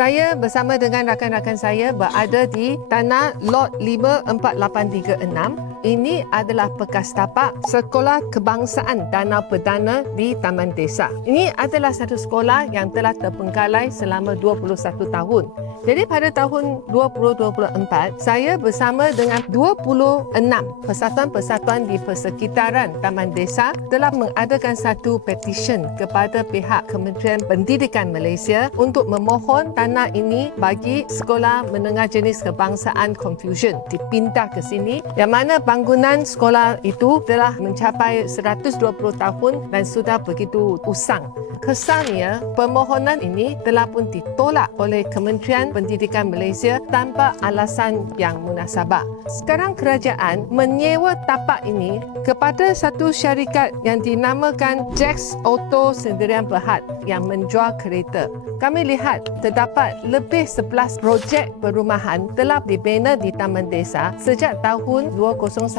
Saya bersama dengan rakan-rakan saya berada di tanah lot 54836. Ini adalah bekas tapak Sekolah Kebangsaan Danau Perdana di Taman Desa. Ini adalah satu sekolah yang telah terbengkalai selama 21 tahun. Jadi pada tahun 2024, saya bersama dengan 26 persatuan-persatuan di persekitaran Taman Desa telah mengadakan satu petition kepada pihak Kementerian Pendidikan Malaysia untuk memohon tanah ini bagi Sekolah Menengah Jenis Kebangsaan Confucian dipindah ke sini, yang mana bangunan sekolah itu telah mencapai 120 tahun dan sudah begitu usang. Kesannya, permohonan ini telah pun ditolak oleh Kementerian Pendidikan Malaysia tanpa alasan yang munasabah. Sekarang kerajaan menyewa tapak ini kepada satu syarikat yang dinamakan Jax Auto Sendirian Berhad yang menjual kereta. Kami lihat terdapat lebih 11 projek perumahan telah dibina di Taman Desa sejak tahun 2018.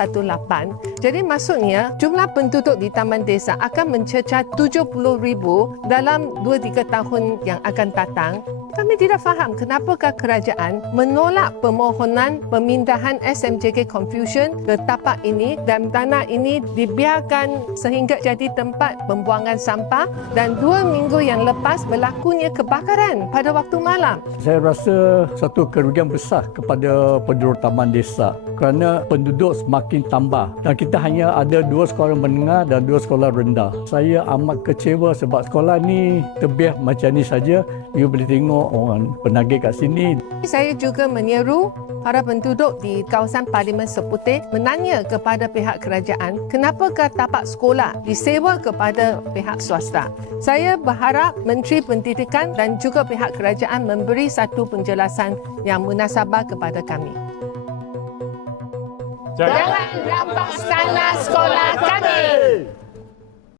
Jadi maksudnya jumlah penduduk di Taman Desa akan mencecah 70,000 dalam 2-3 tahun yang akan datang. Kami tidak faham kenapakah kerajaan menolak permohonan pemindahan SMJK Confucian ke tapak ini dan tanah ini dibiarkan sehingga jadi tempat pembuangan sampah, dan 2 minggu yang lepas berlakunya kebakaran pada waktu malam. Saya rasa satu kerugian besar kepada penduduk Taman Desa kerana penduduk semakin tambah dan kita hanya ada 2 sekolah menengah dan 2 sekolah rendah. Saya amat kecewa sebab sekolah ni terbiar macam ni saja. You boleh tengok orang penagih kat sini. Saya juga menyeru para penduduk di kawasan Parlimen Seputih menanya kepada pihak kerajaan kenapakah tapak sekolah disewa kepada pihak swasta. Saya berharap Menteri Pendidikan dan juga pihak kerajaan memberi satu penjelasan yang munasabah kepada kami. Jangan rampas tanah sekolah kami!